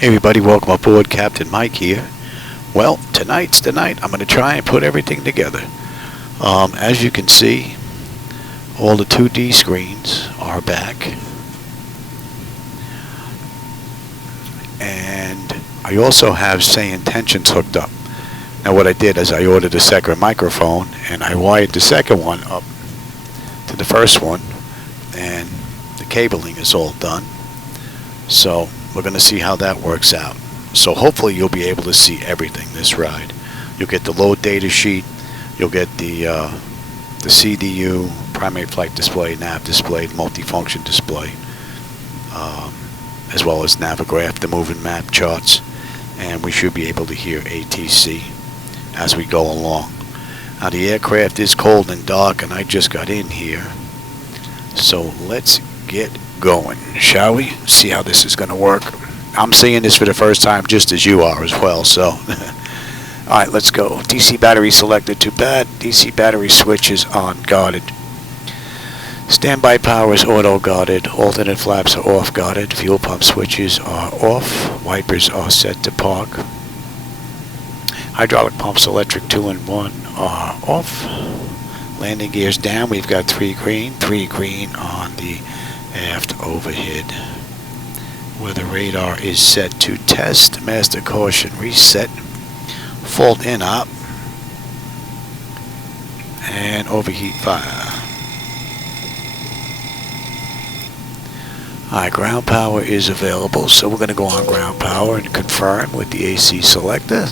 Hey everybody, welcome aboard. Captain Mike here. Well, tonight's the night. I'm going to try and put everything together. As you can see, all the 2D screens are back. And I also have SayIntentions hooked up. Now what I did is I ordered a second microphone and I wired the second one up to the first one, and the cabling is all done. So we're going to see how that works out. So hopefully you'll be able to see everything this ride. You'll get the load data sheet, you'll get the CDU, primary flight display, nav display, multifunction display, as well as Navigraph, the moving map charts, and we should be able to hear ATC as we go along. Now the aircraft is cold and dark, and I just got in here, so let's get going, shall we? See how this is going to work. I'm seeing this for the first time just as you are as well, so alright, let's go. DC battery selected, too bad. DC battery switch is on, guarded. Standby power is auto guarded. Alternate flaps are off guarded. Fuel pump switches are off. Wipers are set to park. Hydraulic pumps, electric 2 and 1 are off. Landing gears down. We've got 3 green on the aft overhead. Weather radar is set to test. Master caution reset. Fault in op. And overheat fire. Alright, ground power is available, so we're going to go on ground power and confirm with the AC selector.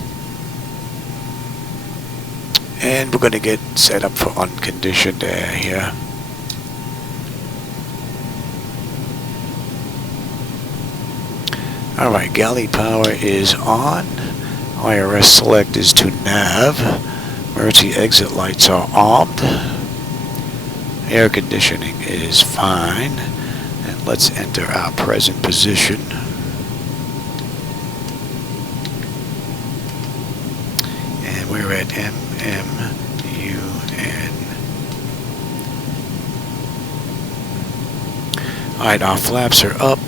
And we're going to get set up for unconditioned air here. Alright, galley power is on. IRS select is to nav. Emergency exit lights are armed. Air conditioning is fine. And let's enter our present position. And we're at MMUN. Alright, our flaps are up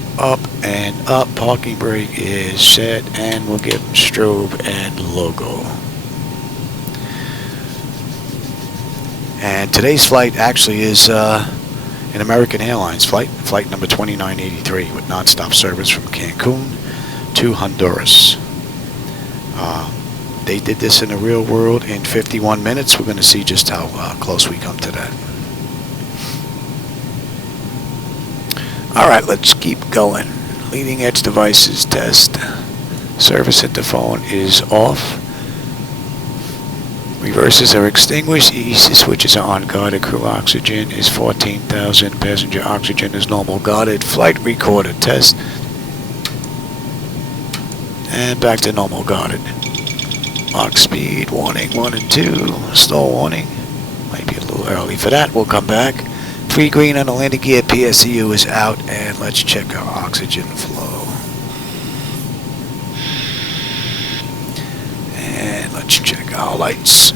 and up. Parking brake is set, and we'll give them strobe and logo. And today's flight actually is an American Airlines flight, flight number 2983, with nonstop service from Cancun to Honduras. They did this in the real world in 51 minutes. We're going to see just how close we come to that. Alright, let's keep going. Leading edge devices test. Service interphone is off. Reverses are extinguished. EC switches are on guarded. Crew oxygen is 14,000. Passenger oxygen is normal guarded. Flight recorder test. And back to normal guarded. Mach speed warning 1 and 2. Stall warning. Might be a little early for that. We'll come back. 3 green on the landing gear. PSEU is out, and let's check our oxygen flow. And let's check our lights.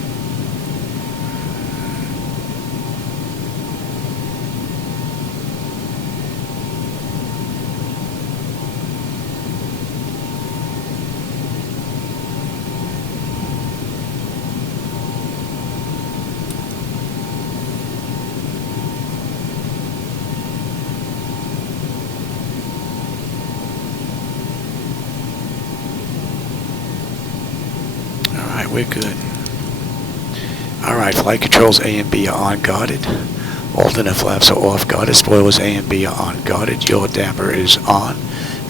We're good. Alright, flight controls A and B are on guarded. Alternate flaps are off guarded. Spoilers A and B are on guarded. Yaw damper is on.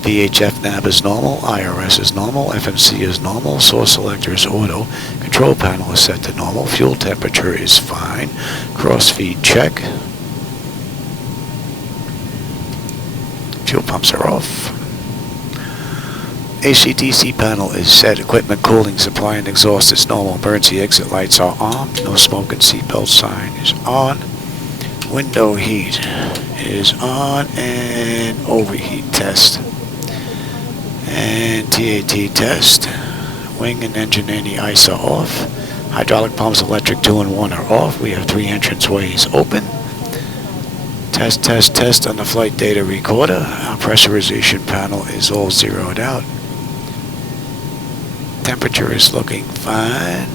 VHF nav is normal. IRS is normal. FMC is normal. Source selector is auto. Control panel is set to normal. Fuel temperature is fine. Crossfeed check. Fuel pumps are off. AC/DC panel is set. Equipment cooling, supply, and exhaust is normal. Emergency exit lights are on. No smoke and seatbelt sign is on. Window heat is on, and overheat test. And TAT test. Wing and engine anti-ice are off. Hydraulic pumps, electric 2 and 1 are off. We have 3 entrance ways open. Test, test, test on the flight data recorder. Our pressurization panel is all zeroed out. Temperature is looking fine.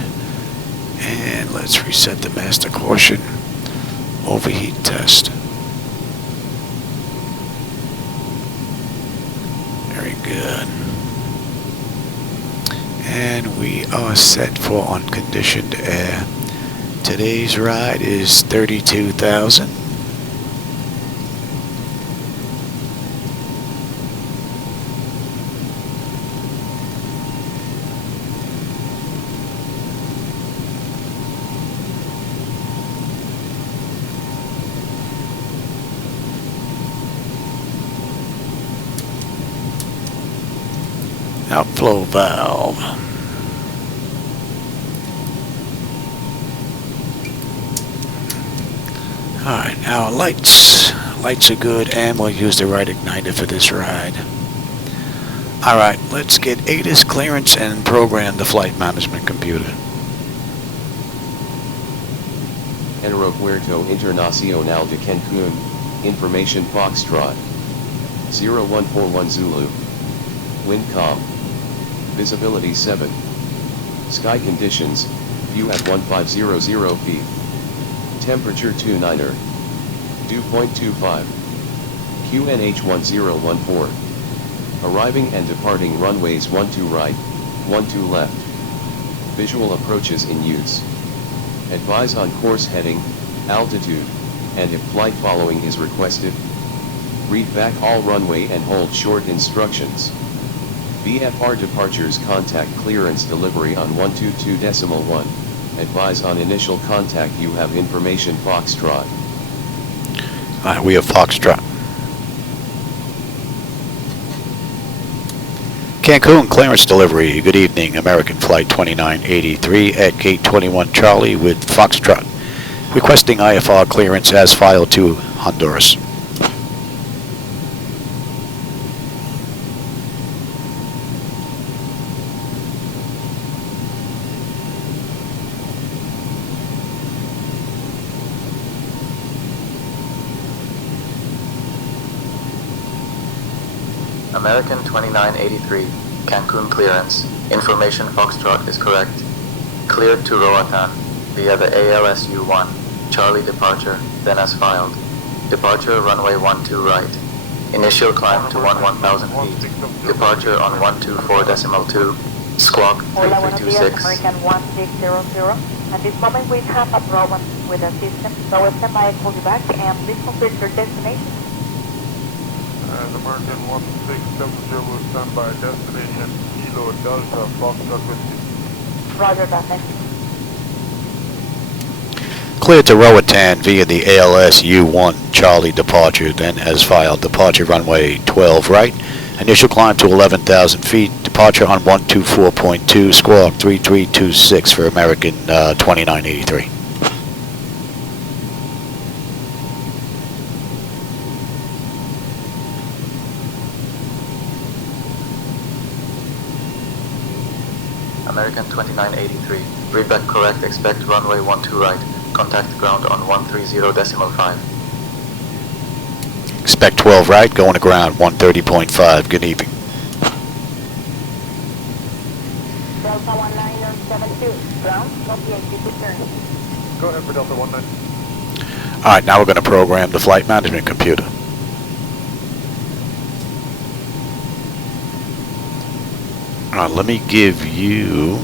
And let's reset the master caution. Overheat test. Very good. And we are set for unconditioned air. Today's ride is 32,000. Outflow valve. Alright, our lights are good, and we'll use the right igniter for this ride. Alright, let's get ATIS clearance and program the flight management computer. Aeropuerto Internacional de Cancun, Information Foxtrot. 0141 Zulu. Wind calm. Visibility 7. Sky conditions, view at 1500 feet. Temperature 29er. Dew point 25. QNH 1014. Arriving and departing runways 12 right, 12 left. Visual approaches in use. Advise on course heading, altitude, and if flight following is requested. Read back all runway and hold short instructions. VFR departures contact clearance delivery on 122.1. Advise on initial contact you have information Foxtrot. Alright, we have Foxtrot. Cancun clearance delivery. Good evening, American Flight 2983 at Gate 21 Charlie with Foxtrot. Requesting IFR clearance as filed to Honduras. American 2983, Cancun clearance. Information Foxtrot is correct. Cleared to Roatan via the ALSU-1. Charlie departure, then as filed. Departure runway 12 right. Initial climb to 11,000 feet. Departure on 124.2. Squawk 3326. American 1600. At this moment we have a problem with the system, so we'll stand by and call you back, and please complete your destination. American 1670 will stand by destination Kilo Delta Foxtrot with you. Roger that, thank you. Cleared to Roatan via the ALS U1 Charlie departure, then as filed. Departure runway 12 right. Initial climb to 11,000 feet. Departure on 124.2. Squawk 3326 for American 2983. American 2983. Read back correct, expect runway 12 right. Contact ground on 130.5. Expect 12 right, going to ground 130.5. Good evening. Delta 1972, ground, copy and return. Go ahead for Delta 19. Alright, now we're going to program the flight management computer. Let me give you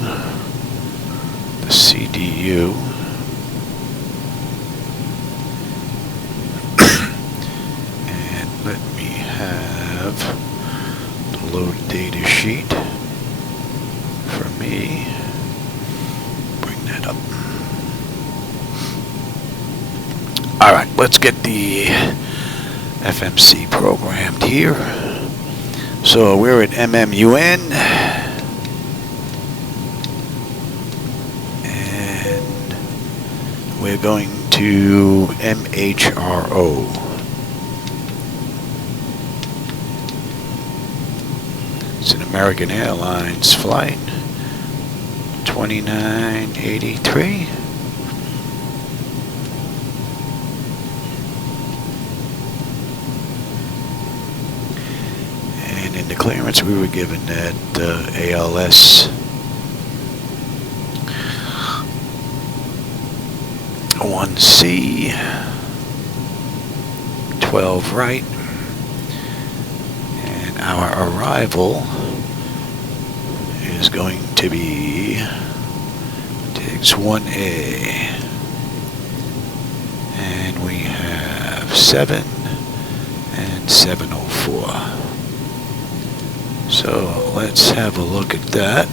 the CDU. And let me have the load data sheet for me. Bring that up. Alright, let's get the FMC programmed here. So we're at MMUN. We're going to MHRO. It's an American Airlines Flight 2983. And in the clearance we were given that ALS C, 12 right, and our arrival is going to be Tigs 1A, and we have 7 and 704. So let's have a look at that.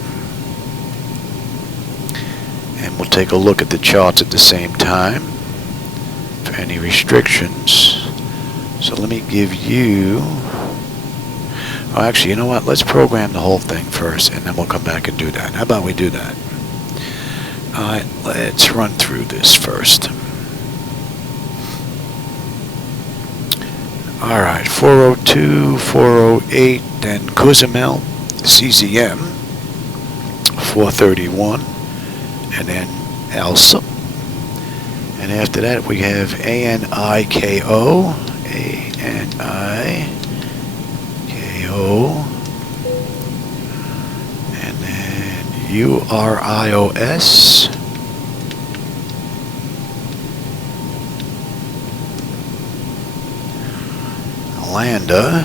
And we'll take a look at the charts at the same time for any restrictions. So let me give you... Oh, actually, you know what? Let's program the whole thing first, and then we'll come back and do that. How about we do that? Alright, let's run through this first. Alright, 402, 408, then Cozumel, CZM, 431, and then ALSA. And after that we have ANIKO, and then URIOS, Landa,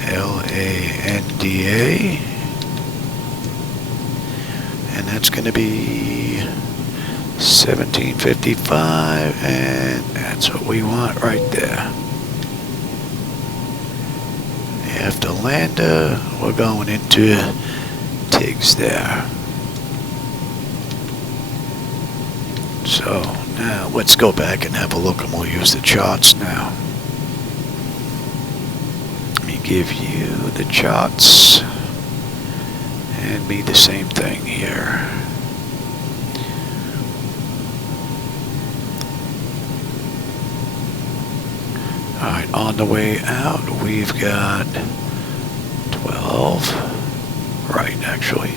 LANDA, and that's going to be 1755, and that's what we want right there. After Landa, we're going into Tigs there. So now let's go back and have a look, and we'll use the charts now. Let me give you the charts and be the same thing here. Alright, on the way out, we've got 12, right, actually.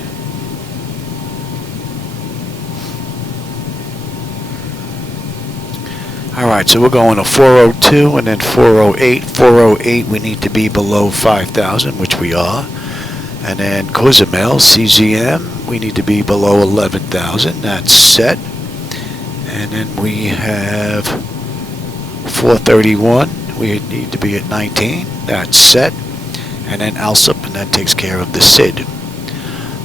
Alright, so we're going to 402 and then 408. 408, we need to be below 5,000, which we are. And then Cozumel, CZM, we need to be below 11,000. That's set. And then we have 431. We need to be at 19. That's set. And then ALSUP, and that takes care of the SID.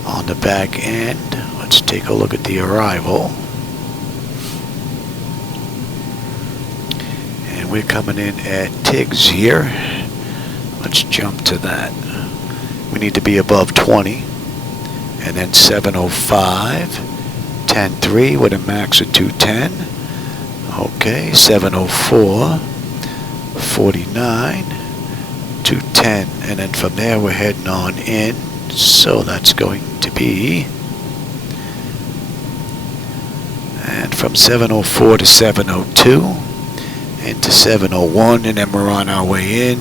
On the back end, let's take a look at the arrival. And we're coming in at Tigs here. Let's jump to that. We need to be above 20. And then 705, 10.3 with a max of 210. Okay, 704. 49, 210, and then from there we're heading on in, so that's going to be, and from 704 to 702 into 701, and then we're on our way in,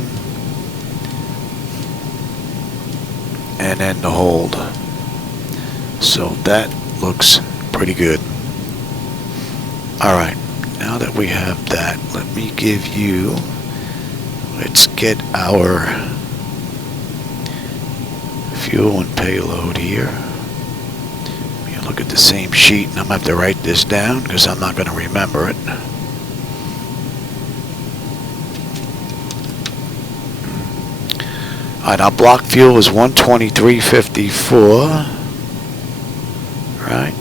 and then the hold. So that looks pretty good. Alright, now that we have that, let me give you, let's get our fuel and payload here. You look at the same sheet, and I'm going to have to write this down because I'm not going to remember it. Alright, our block fuel is 123.54. Right?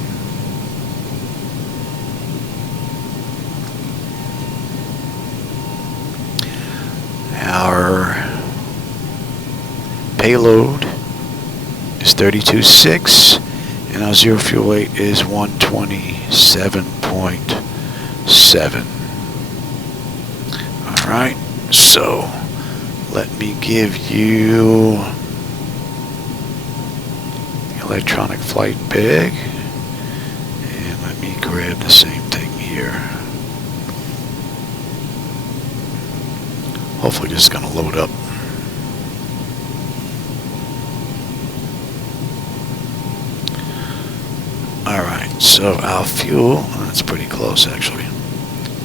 Our payload is 32.6, and our zero fuel weight is 127.7. Alright, so let me give you the electronic flight bag, and let me grab the same thing here. Hopefully this is going to load up. Alright, so our fuel, that's pretty close actually.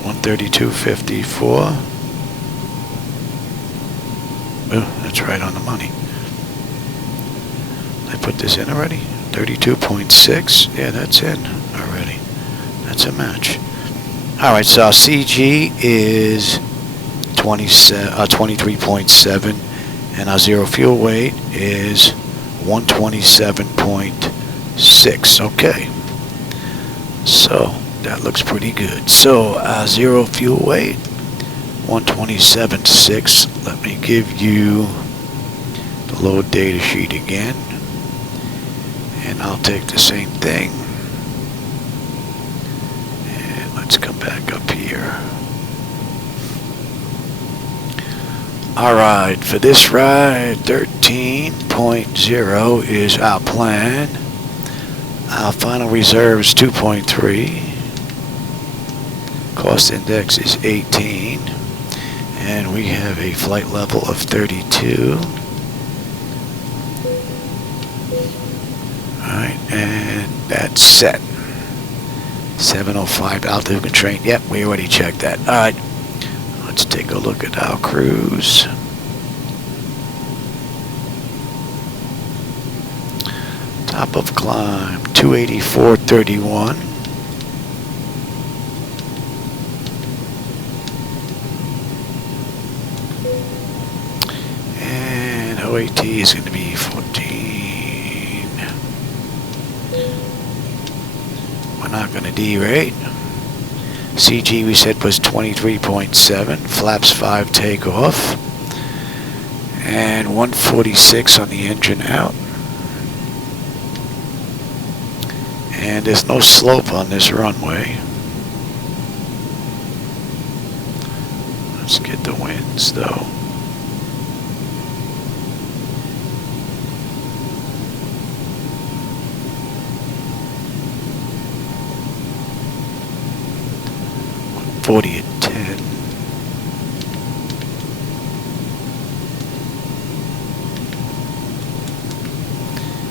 132.54. Oh, that's right on the money. I put this in already? 32.6. Yeah, that's in already. That's a match. Alright, so our CG is 23.7, and our zero fuel weight is 127.6. Okay, so that looks pretty good. So our zero fuel weight 127.6. Let me give you the load data sheet again, and I'll take the same thing, and let's come back up here. Alright, for this ride, 13.0 is our plan. Our final reserve is 2.3. Cost index is 18. And we have a flight level of 32. Alright, and that's set. 705 altitude constraint. Yep, we already checked that. Alright, let's take a look at our cruise. Top of climb, 284.31. And OAT is going to be 14. We're not going to derate. CG we said was 23.7. Flaps 5 takeoff. And 146 on the engine out. And there's no slope on this runway. Let's get the winds though. .40 at 10.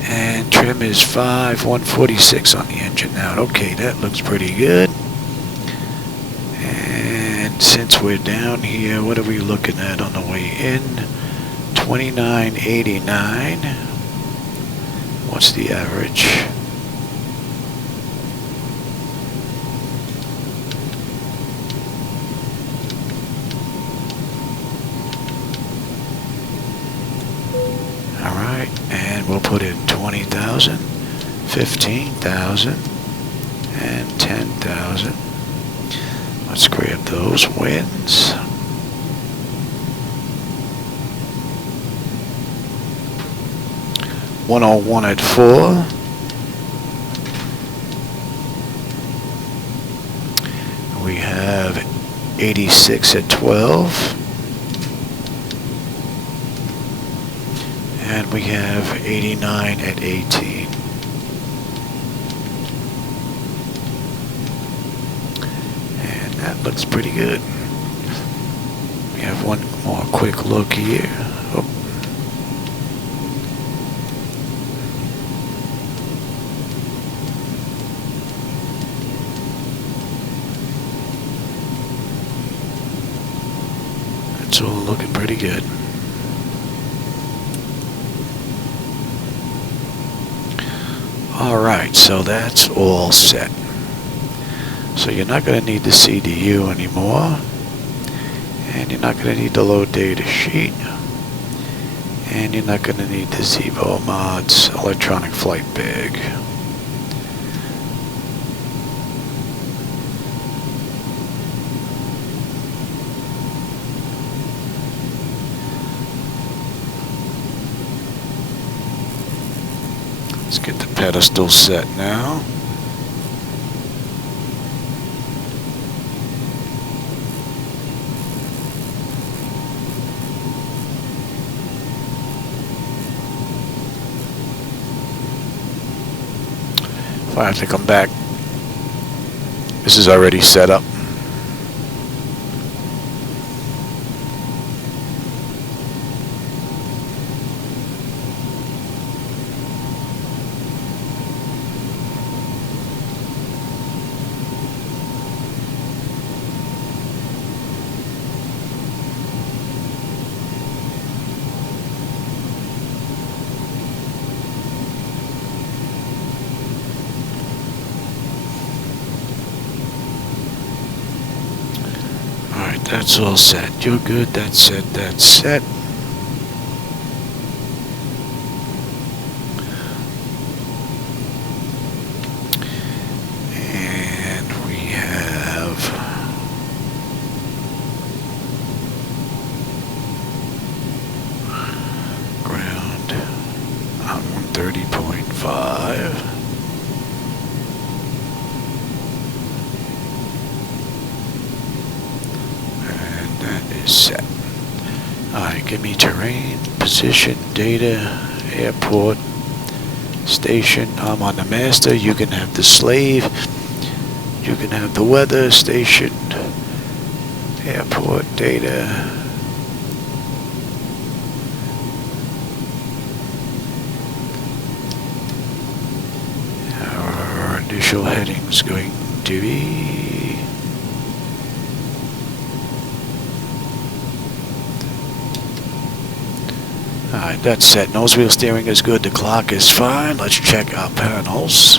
And trim is 5, 146 on the engine now. Okay, that looks pretty good. And since we're down here, what are we looking at on the way in? 29.89. What's the average? Alright, and we'll put in 20,000, 15,000, and 10,000. Let's grab those wins. $101 at 4. We have 86 at 12. And we have 89 at 18. And that looks pretty good. We have one more quick look here. Oh. That's all looking pretty good. Alright, so that's all set. So you're not going to need the CDU anymore. And you're not going to need the load data sheet. And you're not going to need the ZiboMod's electronic flight bag. Let's get the pedestal set now. If I have to come back, this is already set up. That's all set. You're good. That's set. That's set. And we have ground on 130.5. Set. Alright, give me terrain, position, data, airport, station. I'm on the master. You can have the slave. You can have the weather, station, airport, data. Our initial heading's going to be alright, that's set. Nose wheel steering is good. The clock is fine. Let's check our panels.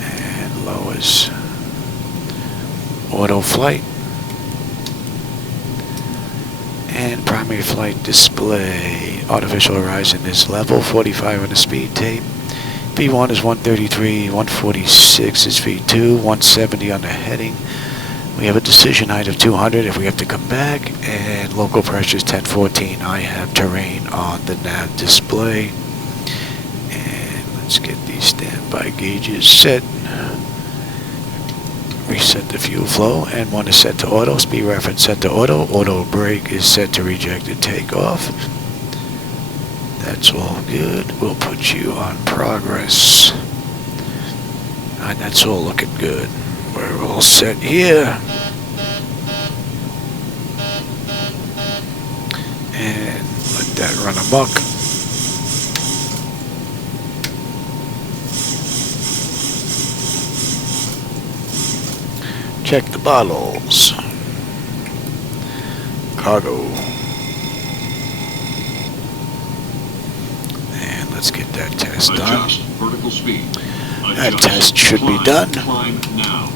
And lowers. Auto flight. And primary flight display. Artificial horizon is level. 45 on the speed tape. V1 is 133. 146 is V2. 170 on the heading. We have a decision height of 200 if we have to come back, and local pressure is 1014. I have terrain on the nav display. And let's get these standby gauges set. Reset the fuel flow, and one is set to auto. Speed reference set to auto. Auto brake is set to rejected takeoff. That's all good. We'll put you on progress. And that's all looking good. We're all set here. And let that run amok. Check the bottles. Cargo. And let's get that test done. Adjust vertical speed. That test should be done. Climb now.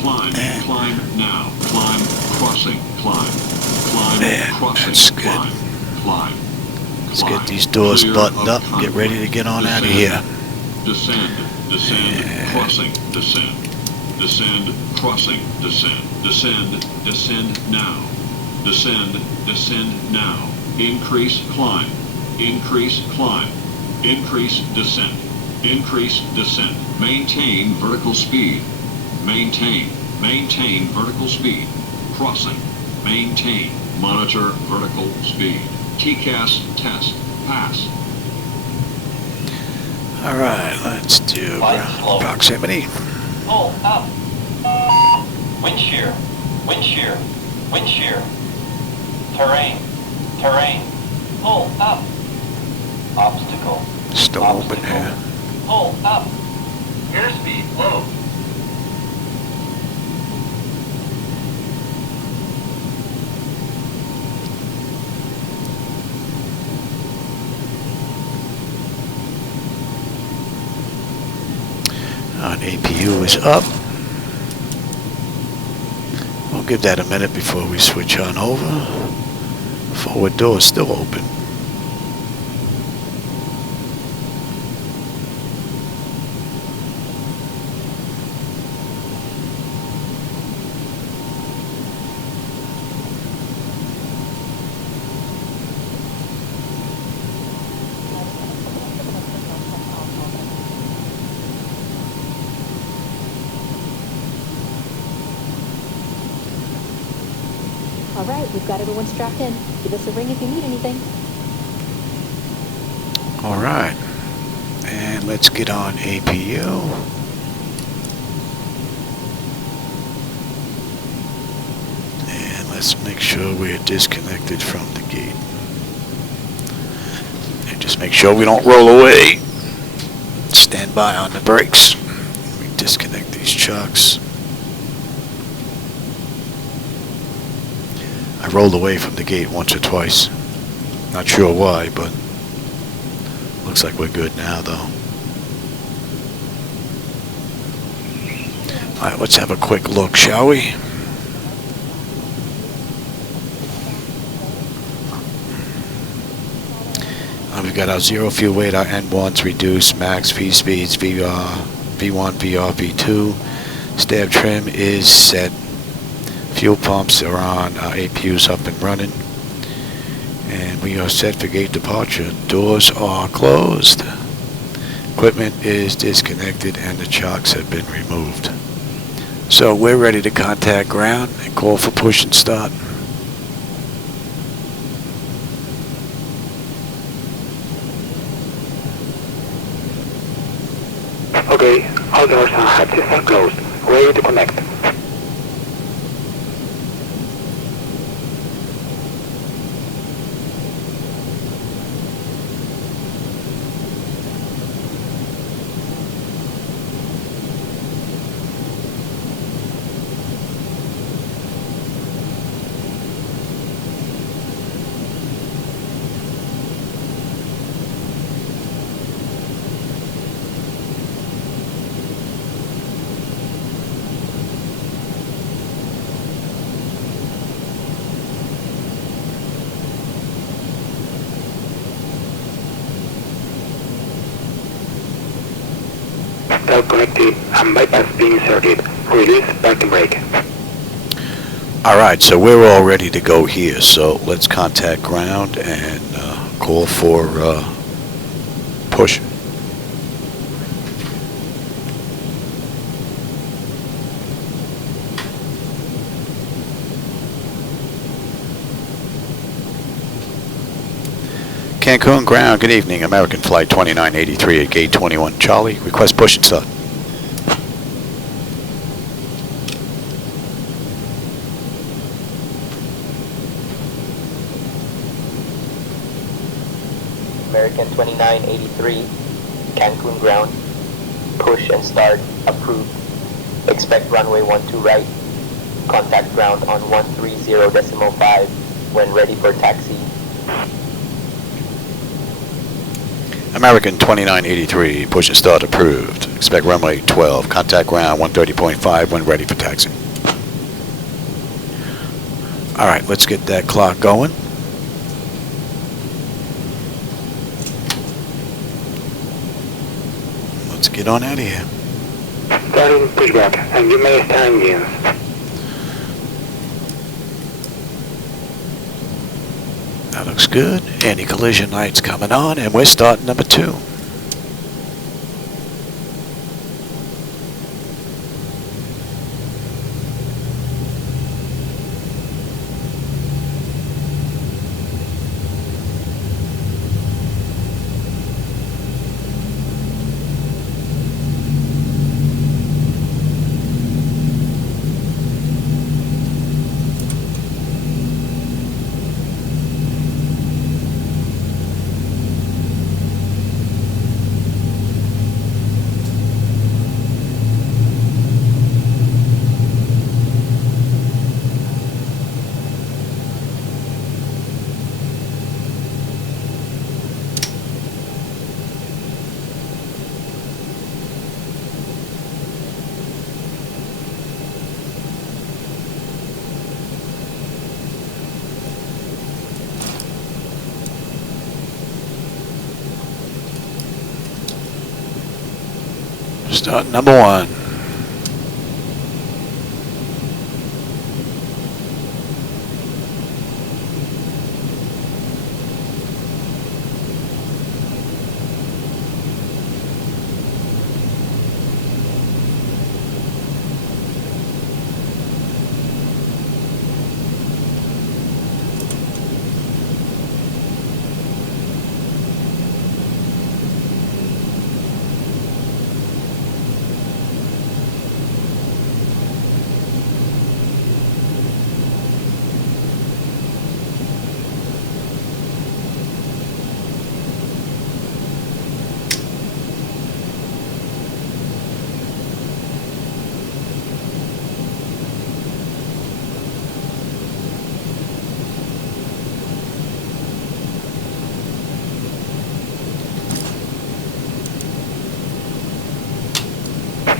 Climb, and climb now. Climb, crossing, climb. Climb, man, crossing, that's good. climb. Climb. Let's get these doors Clear buttoned up of and get ready to get on out of Descend. here. Descend, descend, And crossing, descend. Descend, crossing, descend. Descend, descend now. Descend, descend now. Increase, climb. Increase, climb. Increase, descent. Increase descent. Maintain vertical speed. Maintain. Maintain vertical speed. Crossing. Maintain. Monitor vertical speed. TCAS test. Pass. alright, let's do proximity. Pull up. Wind shear. Wind shear. Wind shear. Terrain. Terrain. Pull up. Obstacle. Still open here. Pull up. Airspeed low. On APU is up. We'll give that a minute before we switch on over. Forward door is still open. All right, we've got everyone strapped in. Give us a ring if you need anything. All right, and let's get on APU. And let's make sure we're disconnected from the gate. And just make sure we don't roll away. Stand by on the brakes. We disconnect these chocks. I rolled away from the gate once or twice. Not sure why, but looks like we're good now, though. Alright, let's have a quick look, shall we? We've got our zero fuel weight, our N1s reduced, max V speeds, V1, VR, V2. Stab trim is set. Fuel pumps are on, our APU's up and running. And we are set for gate departure. Doors are closed. Equipment is disconnected and the chocks have been removed. So we're ready to contact ground and call for push and start. Okay, all doors and hatches are closed. Ready to connect. Belt connected and bypass being inserted. Release parking brake. Alright, so we're all ready to go here. So let's contact ground and call for push. Cancun ground, good evening. American Flight 2983 at gate 21 Charlie. Request push and start. American 2983, Cancun ground. Push and start approved. Expect runway 12 right. Contact ground on 130.5 when ready for taxi. American 2983, push and start approved. Expect runway 12. Contact ground 130.5 when ready for taxi. Alright, let's get that clock going. Let's get on out of here. Starting pushback, and you may start engines. That looks good. Anti-collision lights coming on, and we're starting number 2. Start number 1.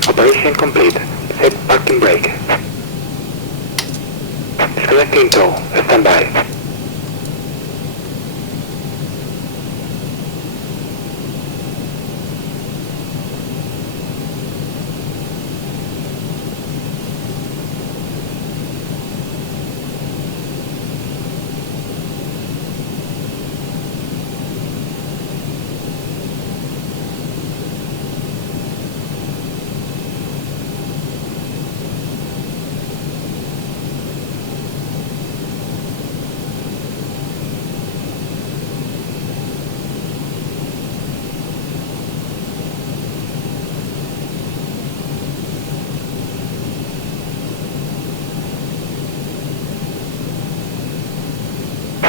Operation complete. Set parking brake. Disconnecting tow. Stand by.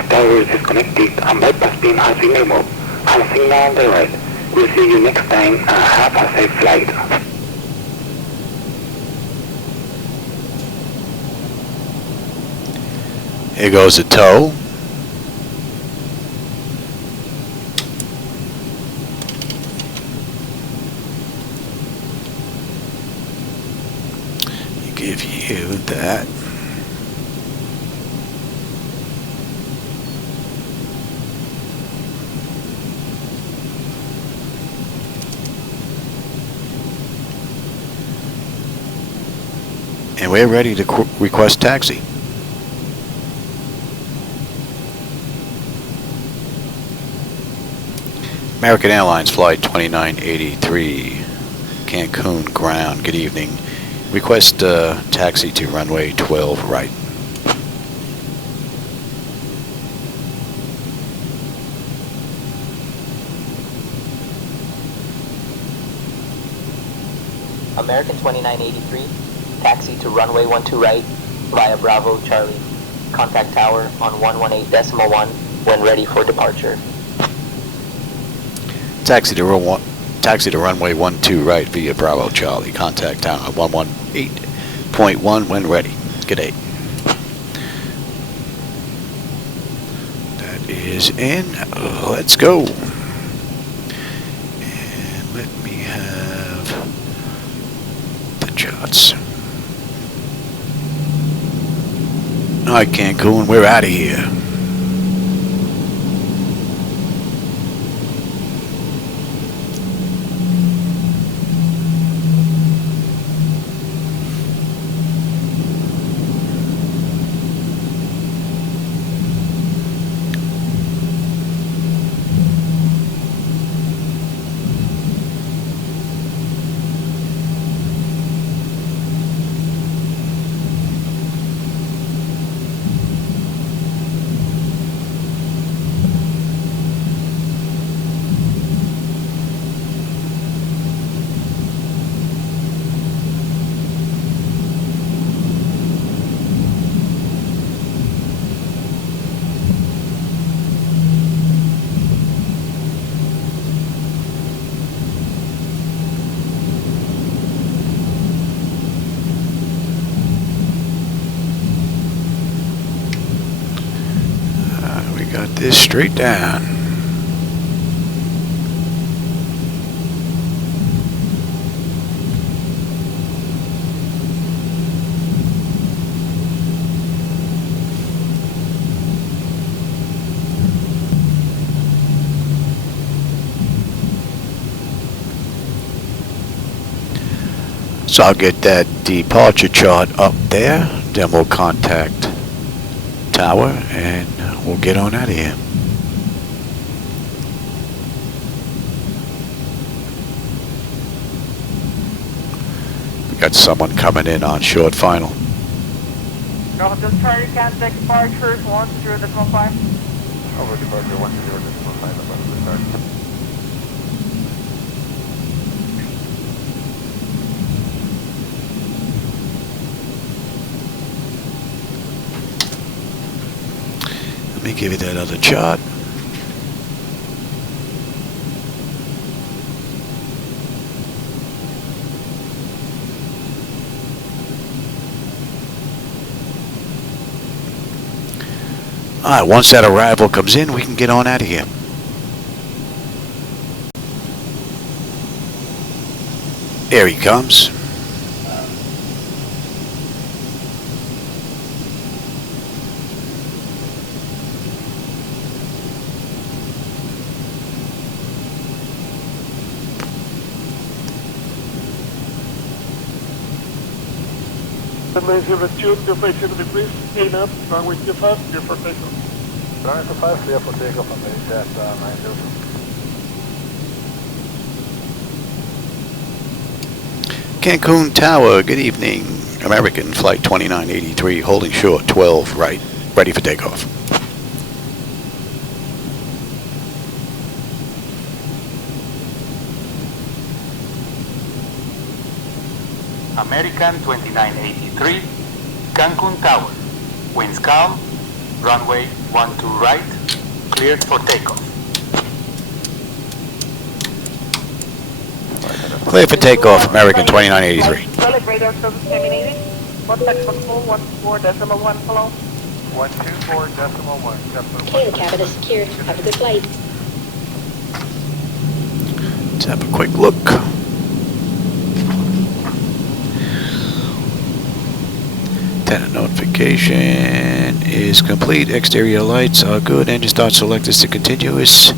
Tower is disconnected and bypass beam has signal mode and signal on the right. We'll see you next time and have a safe flight. Here goes the tow. Give you that. And we're ready to request taxi. American Airlines Flight 2983, Cancun ground. Good evening. Request taxi to runway 12 right. American 2983, taxi to runway 12 right via Bravo Charlie. Contact tower on 118.1 when ready for departure. Taxi to runway 12 right via Bravo Charlie. Contact tower on 118.1 when ready. Good day. That is in. Let's go. And let me have the shots. Alright, Cancun, we're out of here. Got this straight down. So I'll get that departure chart up there, then we'll contact tower and we'll get on out of here. We got someone coming in on short final. No, just try to contact departures 10.15. Over departure 10.15 about to start. Let me give you that other chart. Alright, once that arrival comes in, we can get on out of here. There he comes. Runway 02, your face 0 degrees, 8 up, runway 25, clear for takeoff. Runway 25, clear for takeoff, American 90. Cancun Tower, good evening. American Flight 2983, holding short, 12 right, ready for takeoff. American 2983, Cancun Tower, winds calm, runway 12 right, cleared for takeoff. Clear for takeoff, American 2983. Relic radar service terminated. Contact control 124.1, hello. 124.1, Captain. Okay, the cabin is secured. Have a good flight. Let's have a quick look. Antenna notification is complete. Exterior lights are good. Engine start selected to continuous.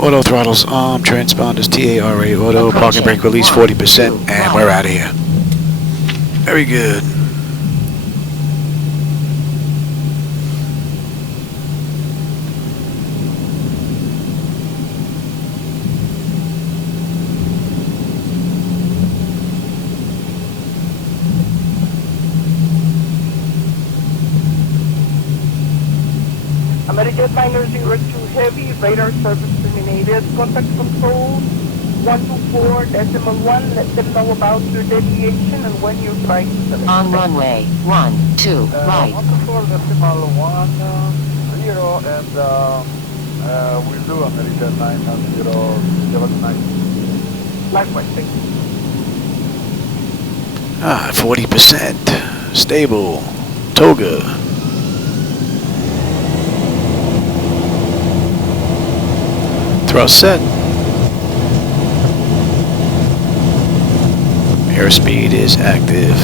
Auto throttles arm. Transponders TARA auto. Parking brake release 40%. And we're out of here. Very good. American Liner 02 Heavy, radar service terminated. Contact control 124.1, let them know about your deviation and when you're trying to select. On runway 12 right. 124.10 and we'll do American 990 Likewise, thank you. 40%. Stable. Toga. Thrust set. Airspeed is active.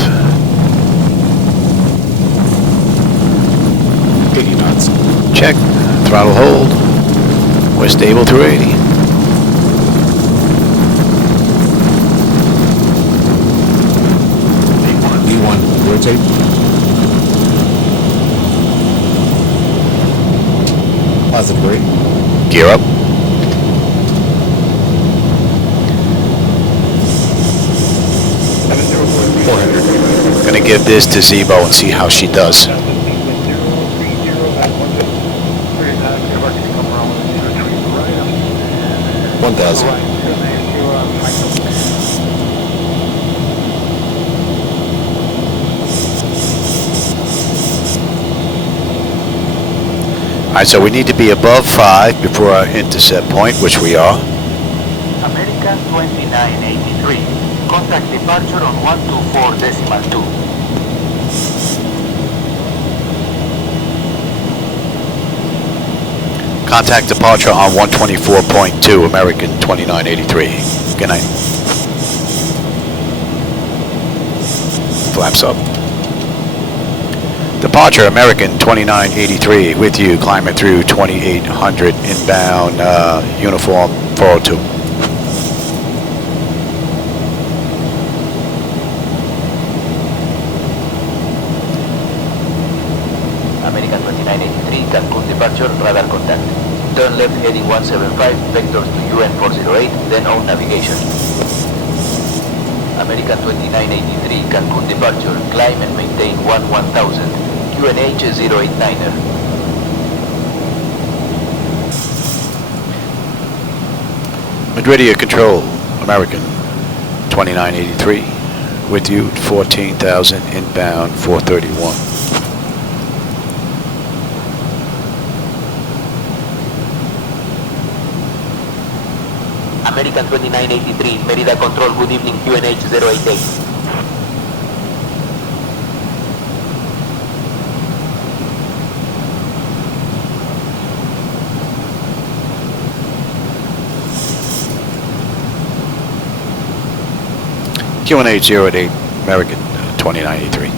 80 knots. Check. Throttle hold. We're stable through 80. B1, rotate. Positive brake. Gear up. Gonna give this to Zibo and see how she does. 1,000. Alright, so we need to be above 5 before our intercept point, which we are. American 2983, contact departure on 124.2. Contact departure on 124.2, American 2983. Good night. Flaps up. Departure, American 2983, with you, climbing through 2800 inbound, uniform 402. American 2983, Cancun departure, radar contact. Turn left heading 175, vectors to UN 408, then on navigation. American 2983, Cancun departure, climb and maintain 1000, QNH 089er. Madridia Control, American 2983, with you, 14,000 inbound 431. American 2983, Merida Control, good evening, QNH 088. QNH 088, American 2983.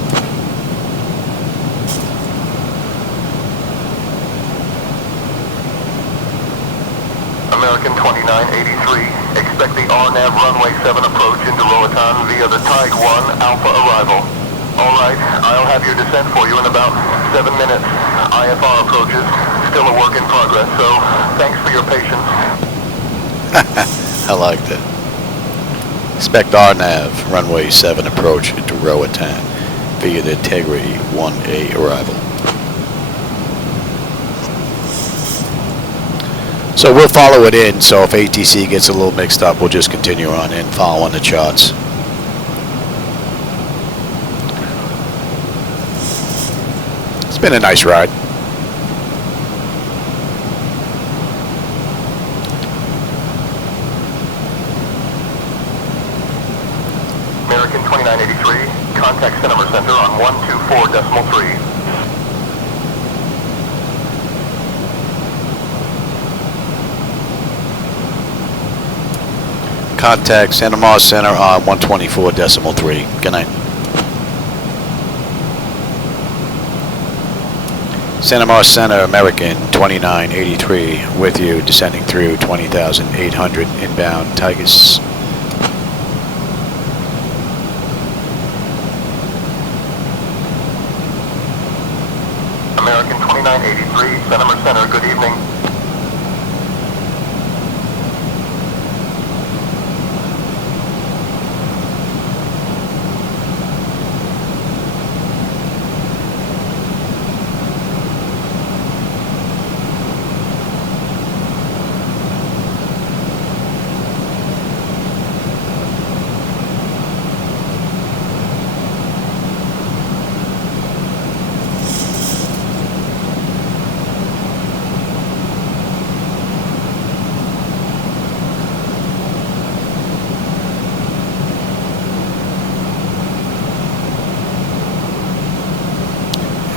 American 2983, expect the RNAV runway 7 approach into Roatan via the Type 1 Alpha arrival. Alright, I'll have your descent for you in about 7 minutes. IFR approaches. Still a work in progress, so thanks for your patience. I like that. Expect RNAV, runway 7 approach into Roatan via the Integrity 1A arrival. So we'll follow it in, so if ATC gets a little mixed up, we'll just continue on in, following the charts. It's been a nice ride. American 2983, contact Cinema Center on 124.3. Contact Santa Mars Center on 124.3. Good night. Santa Mars Center, American 2983, with you, descending through 20,800 inbound Tigers. American 2983, Cinema Center, good evening.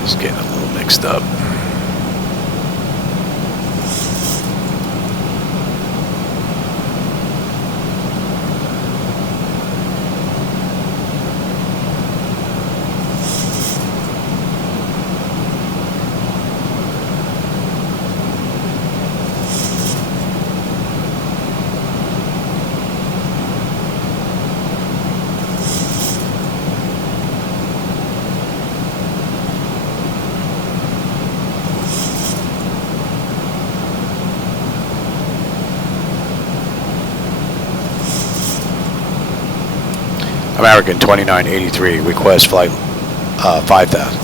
It's getting a little mixed up. American 2983, request flight 5000.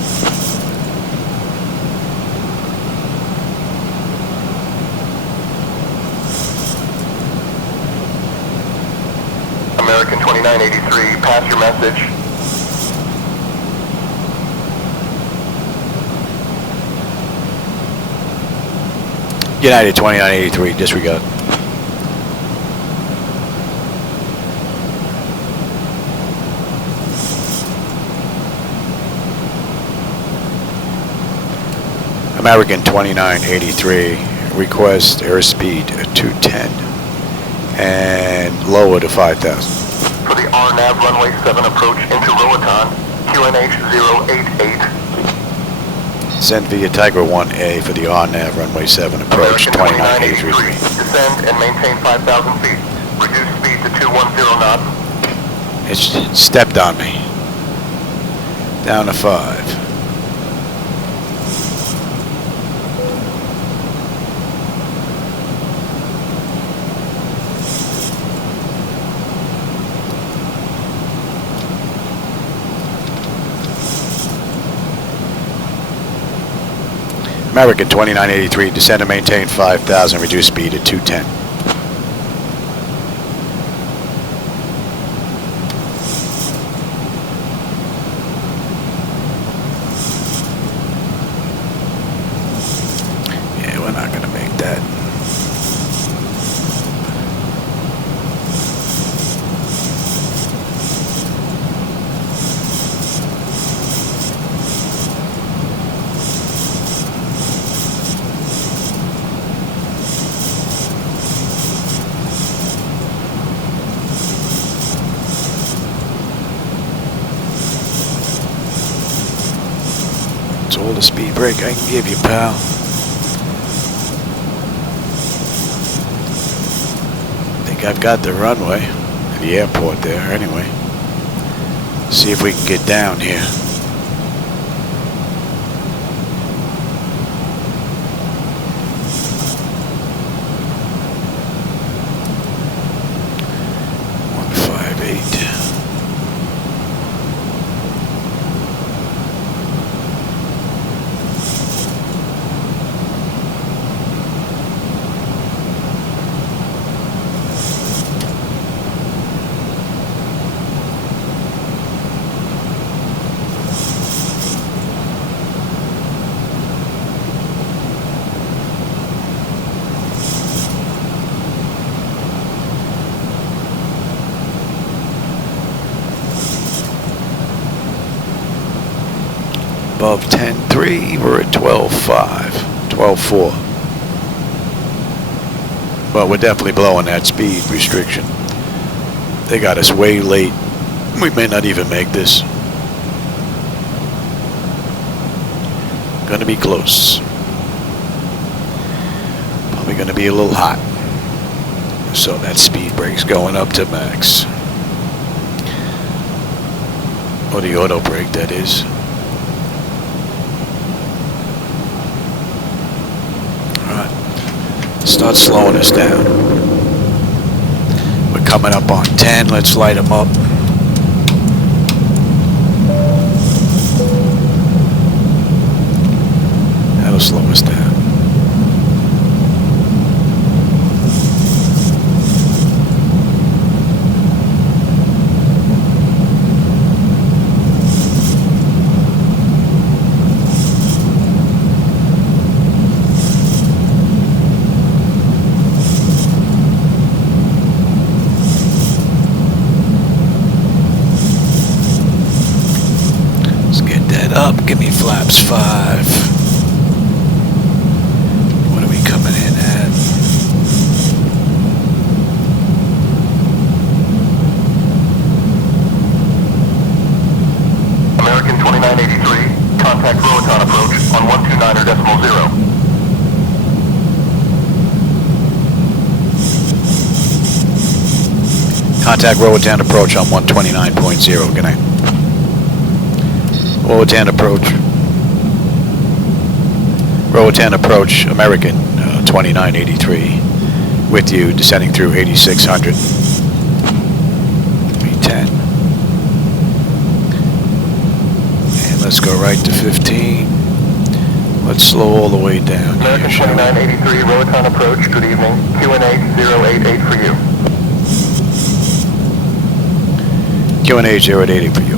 American 2983, pass your message. United 2983, disregard. American 2983, request airspeed 210 and lower to 5,000. For the RNAV runway 7 approach into Roatan, QNH 088. Send via Tiger 1A for the RNAV runway 7 approach, American 2983. Descend and maintain 5,000 feet. Reduce speed to 210 knots. It stepped on me. Down to 5. American 2983, descend and maintain 5,000, reduce speed at 210. Yeah, we're not going to make that. All the speed break I can give you, pal. I think I've got the runway, the airport there anyway. See if we can get down here. above 10.3. We're at 12.5, 12.4. But we're definitely blowing that speed restriction. They got us way late. We may not even make this. Gonna be close. Probably gonna be a little hot. So that speed brake's going up to max. Or the auto brake, that is. Alright. Start slowing us down. We're coming up on 10. Let's light them up. That'll slow us down. Up, give me flaps 5. What are we coming in at? American 2983, contact Roatan approach on 129.0. Contact Roatan approach on 129.0. Good night. Roatan approach. Roatan approach, American 2983. With you, descending through 8600. B10. And let's go right to 15. Let's slow all the way down. American 2983, Roatan approach, good evening. QNH 088 for you. QNH 088 for you.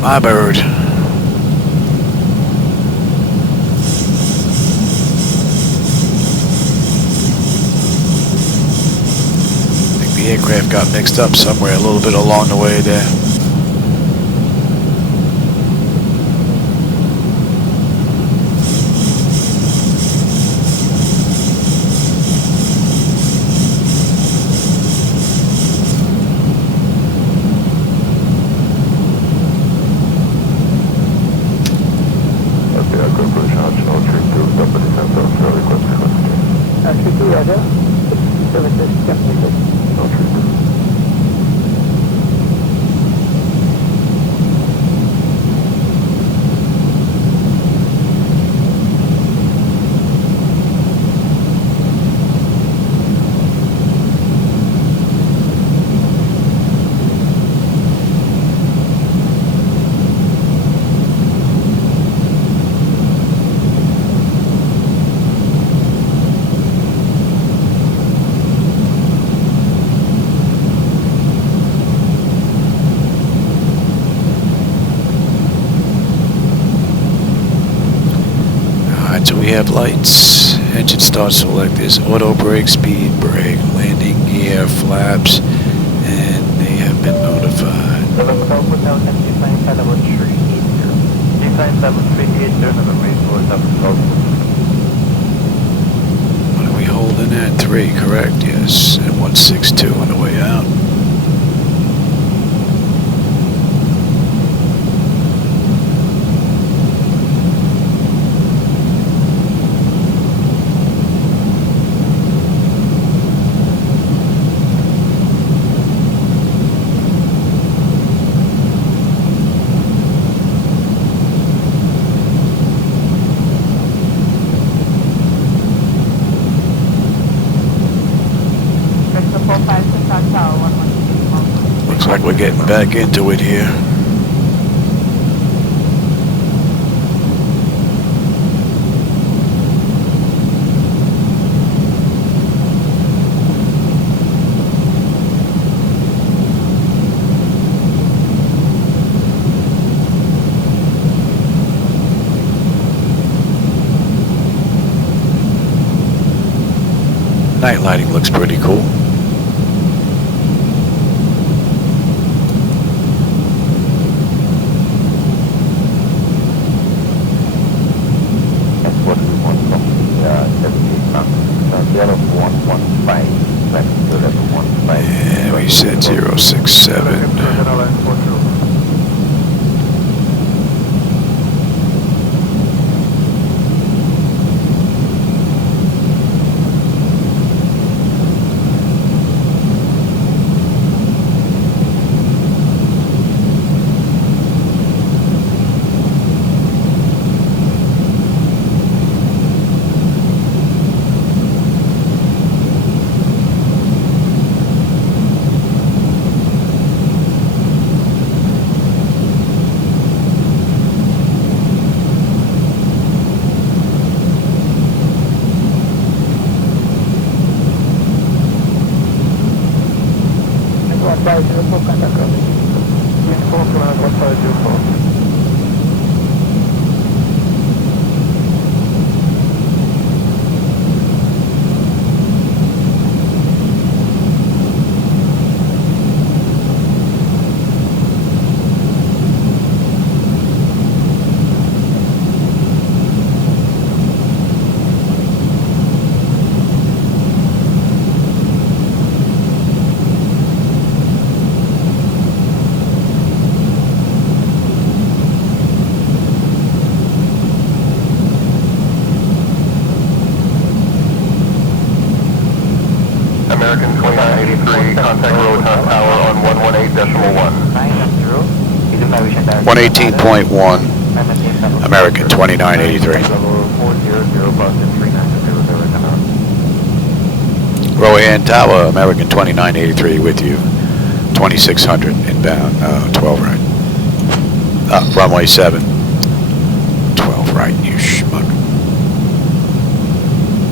My bird. I think the aircraft got mixed up somewhere a little bit along the way there. We have lights, engine start selectors, auto brake, speed brake, landing gear, flaps, and they have been notified. What are we holding at? 3, correct? Yes, and 162 on the way out. Looks like we're getting back into it here. Night lighting looks pretty cool. That's what we want from the 78 Mach. Yellow 115, back to level 15. Yeah, we said 067. American 2983, contact Roatan Tower on 118.1. 118.1, American 2983. Roatan Tower, American 2983 with you. 2600 inbound, 12 right. Runway 7. 12 right, you schmuck.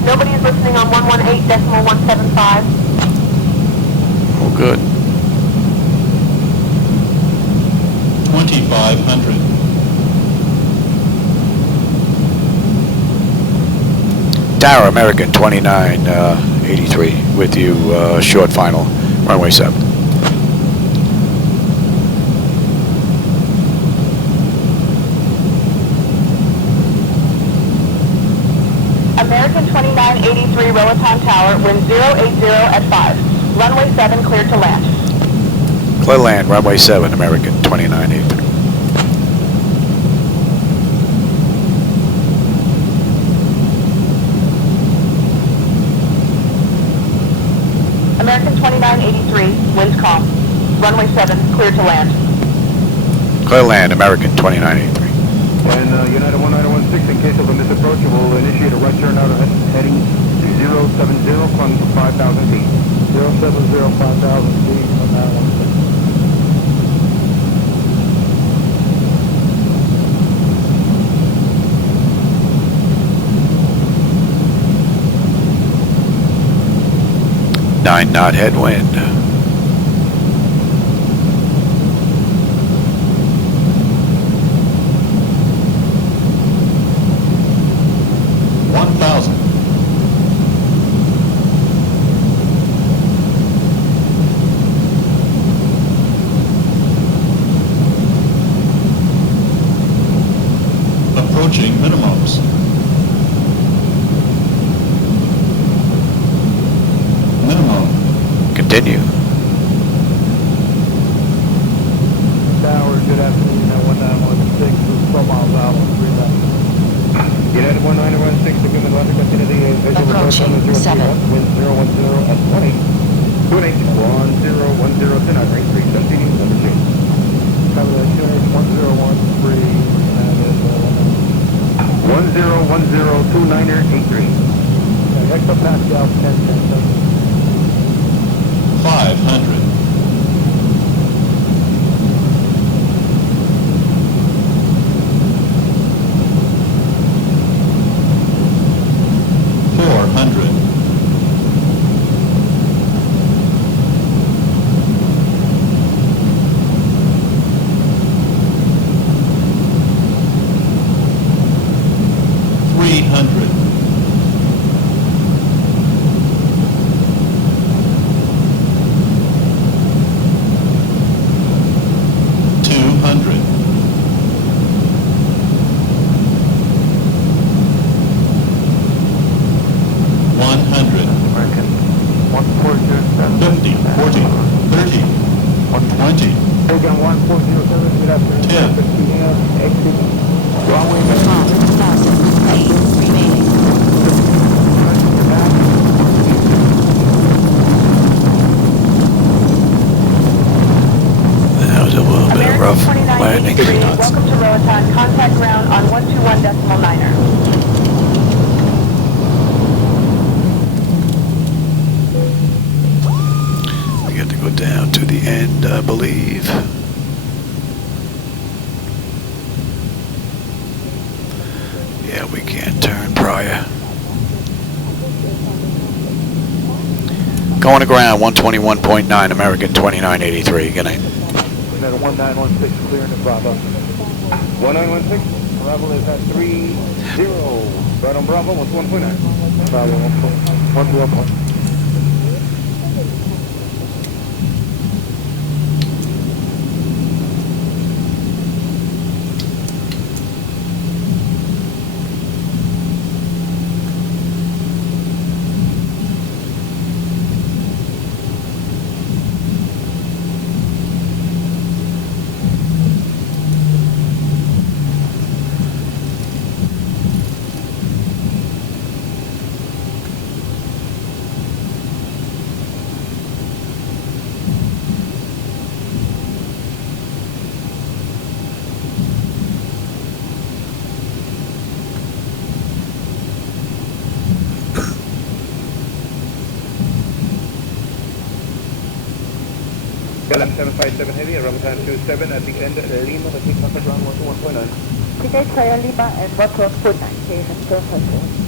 Nobody's listening on 118.175. Oh, good. 2500. Tower, American 2983 with you, short final, runway 7. American 2983 Roatan Tower, wind 080 at 5. Runway 7 cleared to land. Clear land, runway 7, American 2983. American 2983, winds calm. Runway 7 cleared to land. Clear land, American 2983. And United 1916, in case of a misapproach, you will initiate a right turn out of heading 070, climbing to 5,000 feet. 070, 5,000 feet, 1916. Nine knot headwind. Approaching minimums. Minimum. Continue. Tower, good afternoon, United 1916, 12 miles out on 3 left. United 1916, begin the left, continue the visual approach on the 031, wind 010 at 20. 218, 1010, 10 out, range 317, number 2. Cover that, 1013, and is 10102983. Hectopascal 1010. 500. 400. 300. 50, 40, 30, 20, Program 1407, good afternoon. 10. Exit. Runway 12,000 feet remaining. That was a little bit of rough landing. Welcome to Roatan. Contact ground on 121.9er. We got to go down to the end, I believe. Yeah, we can't turn prior. Going to ground, 121.9, American 2983. Good night. 1916, clear into Bravo. 1916, arrival is at 30. Right on Bravo, 121.9. Bravo, 121.9. KLM 757 Heavy, around time 27 at the end of Lima, the peak contact ground 121.9. TK Sierra Lima and 112.9, KLM 757.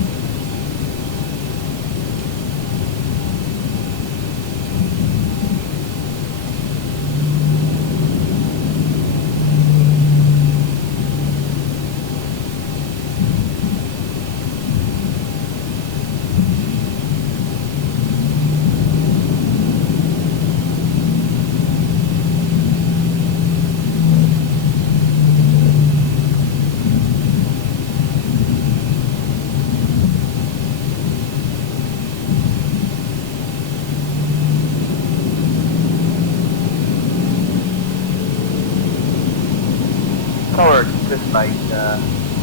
Tower, this night,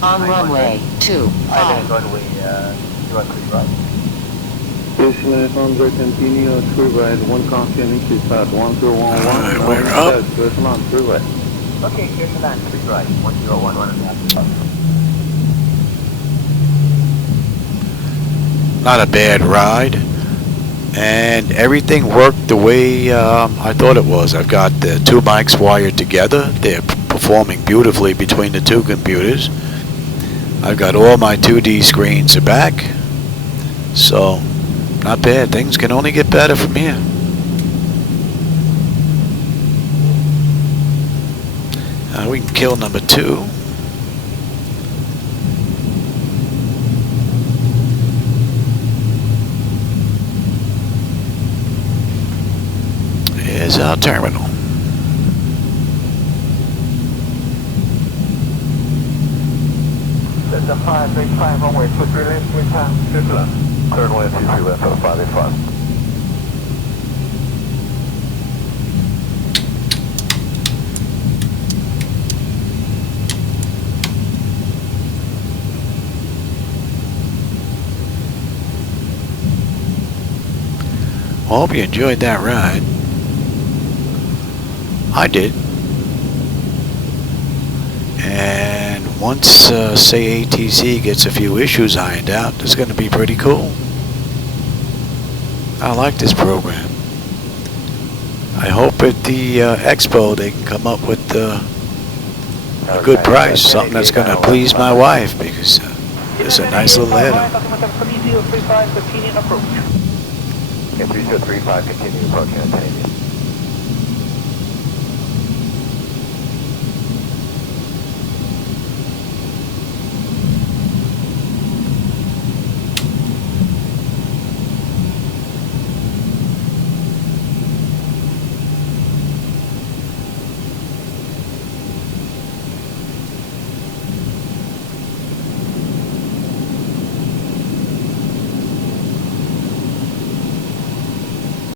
On runway 25. runway 213, right? Yes, Andre, continue through right, 1 constant inches south, 1011. Alright, we're up. Come on, through right. Okay, here's the land, 3 right, 1011. Not a bad ride, and everything worked the way I thought it was. I've got the two mics wired together. They're performing beautifully between the two computers. I've got all my 2D screens are back, so not bad. Things can only get better from here. We can kill number 2. Here's our terminal. That's a 585 runway 23 left, with time, 2 left. Third way, 23 left, 585. Hope you enjoyed that ride. I did. And once SayATC gets a few issues ironed out, it's going to be pretty cool. I like this program. I hope at the expo they can come up with a good price, something that's going to please my wife, because it's a nice little add-on. 3035, continue approach. 3035, continue approach,